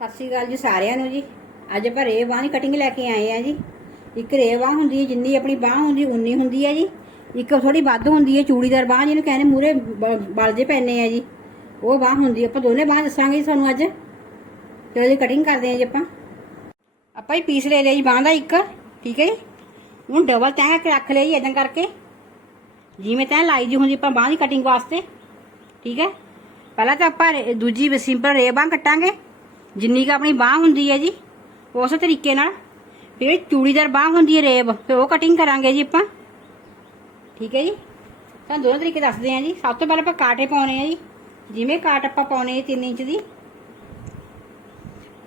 ਸਤਿ ਸ਼੍ਰੀ ਅਕਾਲ ਜੀ ਸਾਰਿਆਂ ਨੂੰ ਜੀ। ਅੱਜ ਆਪਾਂ ਰੇਹ ਬਾਂਹ ਦੀ ਕਟਿੰਗ ਲੈ ਕੇ ਆਏ ਆ ਜੀ। ਇੱਕ ਰੇਹ ਬਾਂਹ ਹੁੰਦੀ ਹੈ, ਜਿੰਨੀ ਆਪਣੀ ਬਾਂਹ ਹੁੰਦੀ, ਉਨੀ ਹੁੰਦੀ ਹੈ ਜੀ। ਇੱਕ ਥੋੜੀ ਵੱਧ ਹੁੰਦੀ ਹੈ, ਚੂੜੀਦਾਰ ਬਾਂਹ ਜਿਹਨੂੰ ਕਹਿੰਦੇ ਮੂਰੇ ਬਲ ਜੇ ਪੈਨੇ ਆ ਜੀ। ਉਹ ਬਾਂਹ ਹੁੰਦੀ ਆਪਾਂ ਦੋਨੇ ਬਾਂਹ ਦੱਸਾਂਗੇ ਜੀ ਤੁਹਾਨੂੰ ਅੱਜ। ਤੇ ਉਹਦੀ ਕਟਿੰਗ ਕਰਦੇ ਆ ਜੀ ਆਪਾਂ। ਆਪਾਂ ਹੀ ਪੀਸ ਲੈ ਲਿਆ ਜੀ ਬਾਂਹ ਦਾ ਇੱਕ। ਠੀਕ ਹੈ ਜੀ। ਹੁਣ ਡਬਲ ਤੈਅ ਕਰਕੇ ਰੱਖ ਲਿਆ ਜੀ ਇਦਾਂ ਕਰਕੇ। ਜਿਵੇਂ ਤੈਅ ਲਾਈ ਜੀ ਹੁੰਦੀ ਆਪਾਂ ਬਾਂਹ ਦੀ ਕਟਿੰਗ ਵਾਸਤੇ। ਠੀਕ ਹੈ। ਪਹਿਲਾਂ ਤਾਂ ਆਪਾਂ ਰੇ- ਦੂਜੀ ਸਿੰਪਲ ਰੇ ਬਾਂਹ ਕੱਟਾਂਗੇ। ਜਿੰਨੀ ਕੁ ਆਪਣੀ ਬਾਂਹ ਹੁੰਦੀ ਹੈ ਜੀ, ਉਸ ਤਰੀਕੇ ਨਾਲ ਫਿਰ ਚੂੜੀਦਾਰ ਬਾਂਹ ਹੁੰਦੀ ਹੈ ਰੇਬ ਫਿਰ ਉਹ ਕਟਿੰਗ ਕਰਾਂਗੇ ਜੀ ਆਪਾਂ। ਠੀਕ ਹੈ ਜੀ? ਤਾਂ ਦੋਨੋਂ ਤਰੀਕੇ ਦੱਸਦੇ ਹਾਂ ਜੀ। ਸਭ ਤੋਂ ਪਹਿਲਾਂ ਆਪਾਂ ਕਾਟੇ ਪਾਉਣੇ ਆ ਜੀ। ਜਿਵੇਂ ਕਾਟ ਆਪਾਂ ਪਾਉਣੇ ਆ 3 ਇੰਚ ਦੀ,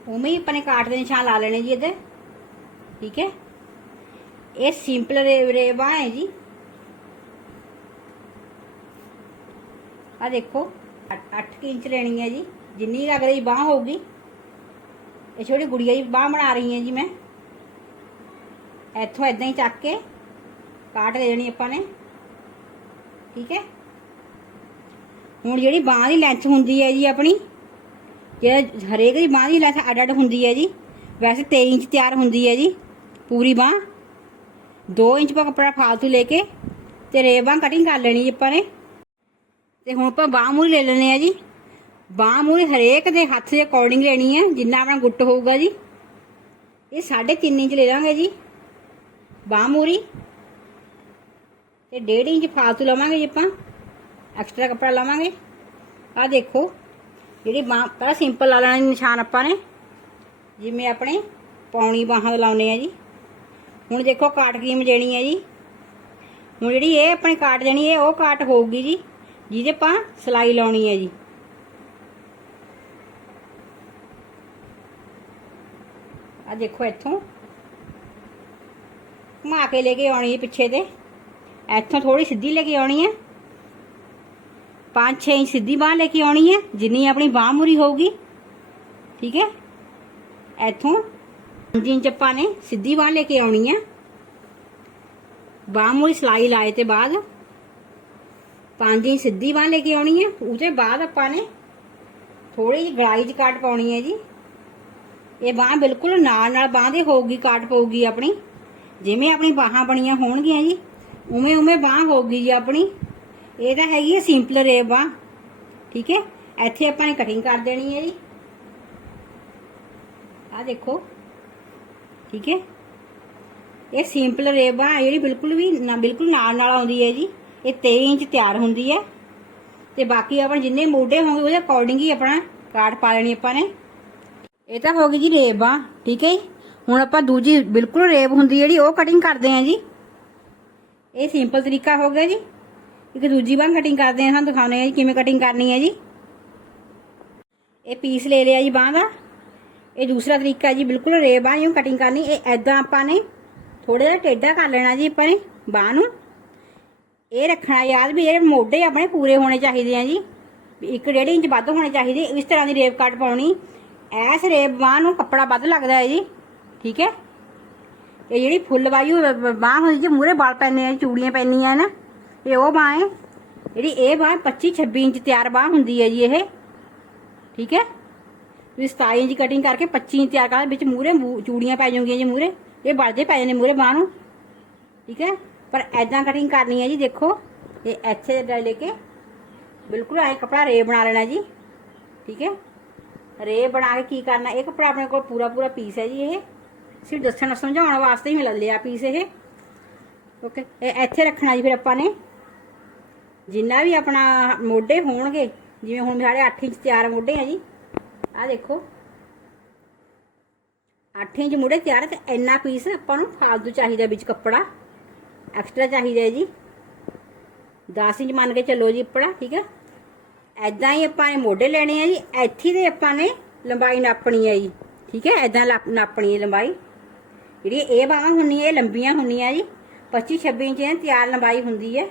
ਉਵੇਂ ਹੀ ਆਪਾਂ ਨੇ ਕਾਟ ਦੇ ਨਿਸ਼ਾਨ ਲਾ ਲੈਣੇ ਜੀ ਇਹਦੇ। ਠੀਕ ਹੈ? ਇਹ ਸਿੰਪਲ ਰੇ ਰੇ ਬਾਂਹ ਹੈ ਜੀ। ਆ ਦੇਖੋ 8 ਇੰਚ ਲੈਣੀ ਹੈ ਜੀ। ਜਿੰਨੀ ਕੁ ਅਗਲੇ ਦੀ ਬਾਹ ਹੋਊਗੀ ਇਹ ਛੋਟੀ ਗੁੜੀਆ ਦੀ ਬਾਹ ਬਣਾ ਰਹੀ ਹਾਂ ਜੀ ਮੈਂ। ਇੱਥੋਂ ਇਦਾਂ ਹੀ ਚੱਕ ਕੇ ਕਾਟ ਦੇ ਦੇਣੀ ਆਪਾਂ ਨੇ। ਠੀਕ ਹੈ? ਹੁਣ ਜਿਹੜੀ ਬਾਹ ਦੀ ਲੈਂਥ ਹੁੰਦੀ ਹੈ ਜੀ ਆਪਣੀ, ਜਿਹੜਾ ਹਰੇਕ ਦੀ ਬਾਹ ਦੀ ਲੈਂਥ ਅੱਡ ਅੱਡ ਹੁੰਦੀ ਹੈ ਜੀ, ਵੈਸੇ 23 ਇੰਚ ਤਿਆਰ ਹੁੰਦੀ ਹੈ ਜੀ, ਪੂਰੀ ਬਾਹ। 2 ਇੰਚ ਪਾ ਕੱਪੜਾ ਫਾਲਤੂ ਲੈ ਕੇ ਤੇ ਰੇਬਾਂ ਕਟਿੰਗ ਕਰ ਲੈਣੀ ਜੀ ਆਪਾਂ ਨੇ। ਤੇ ਹੁਣ ਆਪਾਂ ਬਾਹ ਮੂਰੀ ਲੈ ਲੈਣੇ ਆ ਜੀ। ਬਾਹ ਮੂਰੀ ਹਰੇਕ ਦੇ ਹੱਥ ਦੇ ਅਕੋਰਡਿੰਗ ਲੈਣੀ ਹੈ, ਜਿੰਨਾ ਆਪਣਾ ਗੁੱਟ ਹੋਊਗਾ ਜੀ। ਇਹ 3.5 ਇੰਚ ਲੈ ਲਾਂਗੇ ਜੀ। ਬਾਹ ਮੂਰੀ ਤੇ 1.5 ਇੰਚ ਫਾਲਤੂ ਲਵਾਂਗੇ ਜੀ ਆਪਾਂ। ਐਕਸਟਰਾ ਕੱਪੜਾ ਲਵਾਂਗੇ। ਆਹ ਦੇਖੋ, ਜਿਹੜੀ ਬਾਹ, ਪਹਿਲਾਂ ਸਿੰਪਲ ਲਾ ਲੈਣਾ ਨਿਸ਼ਾਨ ਆਪਾਂ ਨੇ। ਜਿਵੇਂ ਆਪਣੇ ਪੌਣੀ ਬਾਹਾਂ ਦੇ ਲਾਉਨੇ ਆ ਜੀ। ਹੁਣ ਦੇਖੋ ਕਾਟ ਕਰੀਮ ਦੇਣੀ ਹੈ ਜੀ। ਹੁਣ ਜਿਹੜੀ ਇਹ ਆਪਣੇ ਕਾਟ ਦੇਣੀ ਹੈ, ਉਹ ਕਾਟ ਹੋਊਗੀ ਜੀ, ਜਿਹਦੇ ਆਪਾਂ ਸਲਾਈ ਲਾਉਣੀ ਹੈ ਜੀ। ਆ ਦੇਖੋ ਇੱਥੋਂ। ਘੁਮਾ ਕੇ ਲੈ ਕੇ ਆਉਣੀ ਹੈ ਪਿੱਛੇ ਤੇ। ਇੱਥੋਂ ਥੋੜੀ ਸਿੱਧੀ ਲੈ ਕੇ ਆਉਣੀ ਹੈ। 5-6 ਇੰਚ ਸਿੱਧੀ ਬਾਹ ਲੈ ਕੇ ਆਉਣੀ ਹੈ, ਜਿੰਨੀ ਆਪਣੀ ਬਾਹ ਮੂਰੀ ਹੋਊਗੀ। ਠੀਕ ਹੈ? ਇੱਥੋਂ 5 ਇੰਚ ਆਪਾਂ ਨੇ ਸਿੱਧੀ ਬਾਹ ਲੈ ਕੇ ਆਉਣੀ ਹੈ। ਬਾਹ ਮੂਰੀ ਸਲਾਈ ਲਾਏ ਤੇ ਬਾਅਦ 5 ਇੰਚ ਸਿੱਧੀ ਬਾਹ ਲੈ ਕੇ ਆਉਣੀ ਹੈ। ਉਹਦੇ ਬਾਅਦ ਆਪਾਂ ਨੇ ਥੋੜੀ ਜਿਹੀ ਗਲਾਈ ਚ ਕਾਟ ਪਾਉਣੀ ਹੈ ਜੀ। ਇਹ ਬਾਹ ਬਿਲਕੁਲ ਨਾਲ ਨਾਲ ਬਾਹ ਦੇ ਹੋਊਗੀ, ਕਾਟ ਪਊਗੀ ਆਪਣੀ। ਜਿਵੇਂ ਆਪਣੀ ਬਾਹਾਂ ਬਣੀਆਂ ਹੋਣਗੀਆਂ ਜੀ, ਉਵੇਂ ਉਵੇਂ ਬਾਹ ਹੋਊਗੀ ਜੀ ਆਪਣੀ। ਇਹ ਤਾਂ ਹੈਗੀ ਹੈ ਸਿੰਪਲ ਰੇਬ ਬਾਹ, ਠੀਕ ਹੈ? ਇੱਥੇ ਆਪਾਂ ਨੇ ਕਟਿੰਗ ਕਰ ਦੇਣੀ ਹੈ ਜੀ। ਆ ਦੇਖੋ, ਠੀਕ ਹੈ? ਇਹ ਸਿੰਪਲ ਰੇਬ ਆ ਜਿਹੜੀ ਬਿਲਕੁਲ ਵੀ ਨਾ, ਬਿਲਕੁਲ ਨਾਲ ਨਾਲ ਆਉਂਦੀ ਹੈ ਜੀ, ਇਹ 23 ਇੰਚ ਤਿਆਰ ਹੁੰਦੀ ਹੈ। ਤੇ ਬਾਕੀ ਆਪਾਂ ਜਿੰਨੇ ਮੋਢੇ ਹੋਣਗੇ ਉਹਦੇ ਅਕੋਰਡਿੰਗ ਹੀ ਆਪਣਾ ਕਾਟ ਪਾ ਲੈਣੀ ਆਪਾਂ ਨੇ। ਇਹ ਤਾਂ ਹੋ ਗਈ ਜੀ ਰੇਬ ਆ, ਠੀਕ ਹੈ ਜੀ? ਹੁਣ ਆਪਾਂ ਦੂਜੀ ਬਿਲਕੁਲ ਰੇਬ ਹੁੰਦੀ ਜਿਹੜੀ, ਉਹ ਕਟਿੰਗ ਕਰਦੇ ਆਂ ਜੀ। ਇਹ ਸਿੰਪਲ ਤਰੀਕਾ ਹੋ ਗਿਆ ਜੀ। ਇੱਕ ਦੂਜੀ ਬਾਂਹ ਕਟਿੰਗ ਕਰਦੇ ਆਂ ਤੁਹਾਨੂੰ ਦਿਖਾਉਂਦੇ ਆ ਜੀ ਕਿਵੇਂ ਕਟਿੰਗ ਕਰਨੀ ਹੈ ਜੀ। ਇਹ ਪੀਸ ਲੈ ਲਿਆ ਜੀ ਬਾਂਹ ਦਾ। ਇਹ ਦੂਸਰਾ ਤਰੀਕਾ ਜੀ, ਬਿਲਕੁਲ ਰੇਬ ਆ ਨੂੰ ਕਟਿੰਗ ਕਰਨੀ। ਇਹ ਐਦਾਂ ਆਪਾਂ ਨੇ ਥੋੜਾ ਜਿਹਾ ਟੇਢਾ ਕਰ ਲੈਣਾ ਜੀ ਆਪਾਂ ਨੇ ਬਾਂਹ ਨੂੰ। ਇਹ ਰੱਖਣਾ ਯਾਦ ਵੀ ਇਹ ਮੋਢੇ ਆਪਣੇ ਪੂਰੇ ਹੋਣੇ ਚਾਹੀਦੇ ਆ ਜੀ। ਵੀ ਇੱਕ ਡੇਢ ਇੰਚ ਵੱਧ ਹੋਣੇ ਚਾਹੀਦੇ, ਇਸ ਤਰ੍ਹਾਂ ਦੀ ਰੇਬ ਕੱਟ ਪਾਉਣੀ। ਐਸ ਰੇਬ ਬਾਂਹ ਨੂੰ ਕੱਪੜਾ ਵੱਧ ਲੱਗਦਾ ਹੈ ਜੀ, ਠੀਕ ਹੈ? ਇਹ ਜਿਹੜੀ ਫੁੱਲ ਵਾਈ ਬਾਂਹ ਹੁੰਦੀ ਜੀ ਮੂਰੇ ਵਾਲ ਪੈਣੇ ਆ, ਚੂੜੀਆਂ ਪੈਣੀਆਂ ਨਾ ਇਹ ਉਹ ਬਾਂਹ ਹੈ, ਜਿਹੜੀ ਇਹ ਬਾਂਹ 25 26 ਇੰਚ ਤਿਆਰ ਬਾਂਹ ਹੁੰਦੀ ਹੈ ਜੀ ਇਹ, ਠੀਕ ਹੈ? ਤੁਸੀਂ 27 ਇੰਚ ਕਟਿੰਗ ਕਰਕੇ 25 ਇੰਚ ਤਿਆਰ ਕਰ ਵਿੱਚ ਮੂਰੇ ਚੂੜੀਆਂ ਪੈ ਜਾਣਗੀਆਂ ਜੀ ਮੂਰੇ ਇਹ ਬਲਦੇ ਪੈ ਜਾਂਦੇ ਮੂਰੇ ਬਾਂਹ ਨੂੰ, ਠੀਕ ਹੈ? ਪਰ ਐਦਾਂ ਕਟਿੰਗ ਕਰਨੀ ਹੈ ਜੀ, ਦੇਖੋ, ਇਹ ਇੱਥੇ ਦਾ ਲੈ ਕੇ ਬਿਲਕੁਲ ਐ ਕਪੜਾ ਰੇ ਬਣਾ ਲੈਣਾ ਜੀ, ਠੀਕ ਹੈ? ਰੇ ਬਣਾ ਕੇ ਕੀ ਕਰਨਾ? ਇਹ ਕਪੜਾ ਆਪਣੇ ਕੋਲ ਪੂਰਾ ਪੂਰਾ ਪੀਸ ਹੈ ਜੀ ਇਹ। ਸਿਰਫ ਦੱਸਣ ਸਮਝਾਉਣ ਵਾਸਤੇ ਹੀ ਮਿਲ ਲਿਆ ਪੀਸ ਇਹ। ਓਕੇ ਇਹ ਇੱਥੇ ਰੱਖਣਾ ਜੀ ਫਿਰ ਆਪਾਂ ਨੇ। ਜਿੰਨਾ ਵੀ ਆਪਣਾ ਮੋਢੇ ਹੋਣਗੇ, ਜਿਵੇਂ ਹੁਣ ਸਾਡੇ 8 ਇੰਚ ਤਿਆਰ ਮੋਢੇ ਆ ਜੀ। ਆਹ ਦੇਖੋ। 8 ਇੰਚ ਮੋਢੇ ਤਿਆਰ ਹੈ ਤੇ ਇੰਨਾ ਪੀਸ ਆਪਾਂ ਨੂੰ ਫਾਲਤੂ ਚਾਹੀਦਾ ਵਿੱਚ ਕੱਪੜਾ। ਐਕਸਟਰਾ ਚਾਹੀਦਾ ਜੀ। 10 ਇੰਚ ਮੰਨ ਕੇ ਚੱਲੋ ਜੀ ਆਪਣਾ ਠੀਕ ਹੈ। ਐਦਾਂ ਹੀ ਆਪਾਂ ਨੇ ਮੋਢੇ ਲੈਣੇ ਆ ਜੀ, ਇੱਥੇ ਦੇ ਆਪਾਂ ਨੇ ਲੰਬਾਈ ਨਾਪਣੀ ਹੈ ਜੀ, ਠੀਕ ਹੈ ਐਦਾਂ ਨਾਪਣੀ ਹੈ ਲੰਬਾਈ। ਜਿਹੜੀ ਇਹ ਬਾਹਾਂ ਹੁੰਦੀਆਂ, ਇਹ ਲੰਬੀਆਂ ਹੁੰਦੀਆਂ ਜੀ 25 26 ਇੰਚ ਦੀ ਤਿਆਰ ਲੰਬਾਈ ਹੁੰਦੀ ਹੈ।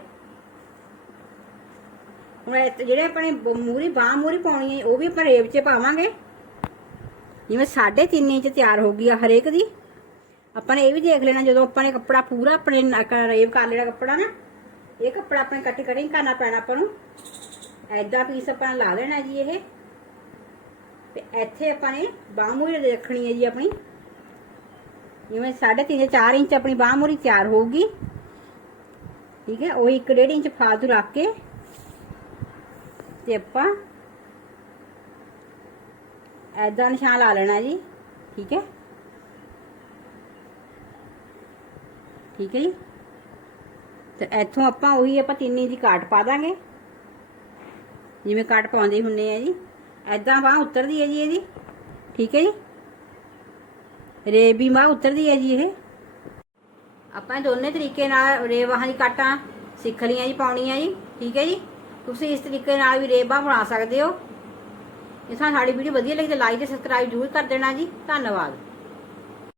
ਹੁਣ ਜਿਹੜੇ ਆਪਣੇ ਮੂਰੀ ਬਾਹ ਮੂਰੀ ਪਾਉਣੀ ਹੈ, ਉਹ ਵੀ ਆਪਾਂ ਰੇਬ 'ਚ ਪਾਵਾਂਗੇ। ਜਿਵੇਂ 3.5 ਇੰਚ ਤਿਆਰ ਹੋ ਗਈ ਆ ਹਰੇਕ ਦੀ। ਆਪਾਂ ਨੇ ਇਹ ਵੀ ਦੇਖ ਲੈਣਾ, ਜਦੋਂ ਆਪਾਂ ਨੇ ਕੱਪੜਾ ਪੂਰਾ ਆਪਣੇ ਰੇਬ ਕਰ ਲੈਣਾ ਕੱਪੜਾ ਨਾ, ਇਹ ਕੱਪੜਾ ਆਪਣੇ ਕੱਟ ਕਟਿੰਗ ਕਰਨਾ ਪੈਣਾ ਆਪਾਂ ਨੂੰ। ਐਦਾਂ ਪੀਸ ਆਪਾਂ ਲਾ ਲੈਣਾ ਜੀ ਇਹ। ਤੇ ਇੱਥੇ ਆਪਾਂ ਨੇ ਬਾਹ ਮੂਰੀ ਰੱਖਣੀ ਹੈ ਜੀ ਆਪਣੀ। ਜਿਵੇਂ 3.5 4 ਇੰਚ ਆਪਣੀ ਬਾਹ ਮੂਰੀ ਤਿਆਰ ਹੋਊਗੀ। ਠੀਕ ਹੈ, ਉਹ 1.5 ਇੰਚ ਫਾਲਤੂ ਰੱਖ ਕੇ ਤੇ ਆਪਾਂ ਐਦਾਂ ਨਿਸ਼ਾਨ ਲਾ ਲੈਣਾ ਜੀ। ਠੀਕ ਹੈ। ਠੀਕ ਹੈ ਜੀ। ਤੇ ਇੱਥੋਂ ਆਪਾਂ ਉਹੀ ਆਪਾਂ 3 ਇੰਚ ਦੀ ਕਾਟ ਪਾ ਦਾਂਗੇ। ਜਿਵੇਂ ਕੱਟ ਪਾਉਂਦੇ ਹੁੰਨੇ ਆ ਜੀ। ਐਦਾਂ ਬਾਹ ਉਤਰਦੀ ਹੈ ਜੀ ਇਹਦੀ। ਠੀਕ ਹੈ ਜੀ? ਰੇਬ ਵੀ ਬਾਹ ਉਤਰਦੀ ਹੈ ਜੀ ਇਹ। ਆਪਾਂ ਦੋਨੇ ਤਰੀਕੇ ਨਾਲ ਰੇਬ ਬਾਹਾਂ ਦੀ ਕਾਟਾਂ ਸਿੱਖ ਲਈਆਂ ਜੀ, ਪਾਉਣੀਆਂ ਜੀ। ਠੀਕ ਹੈ ਜੀ? ਤੁਸੀਂ ਇਸ ਤਰੀਕੇ ਨਾਲ ਵੀ ਰੇਬ ਬਾਹ ਬਣਾ ਸਕਦੇ ਹੋ। ਜੇ ਤੁਹਾਨੂੰ ਸਾਡੀ ਵੀਡੀਓ ਵਧੀਆ ਲੱਗੀ ਤਾਂ ਲਾਈਕ ਤੇ ਸਬਸਕ੍ਰਾਈਬ ਜ਼ਰੂਰ ਕਰ ਦੇਣਾ ਜੀ। ਧੰਨਵਾਦ।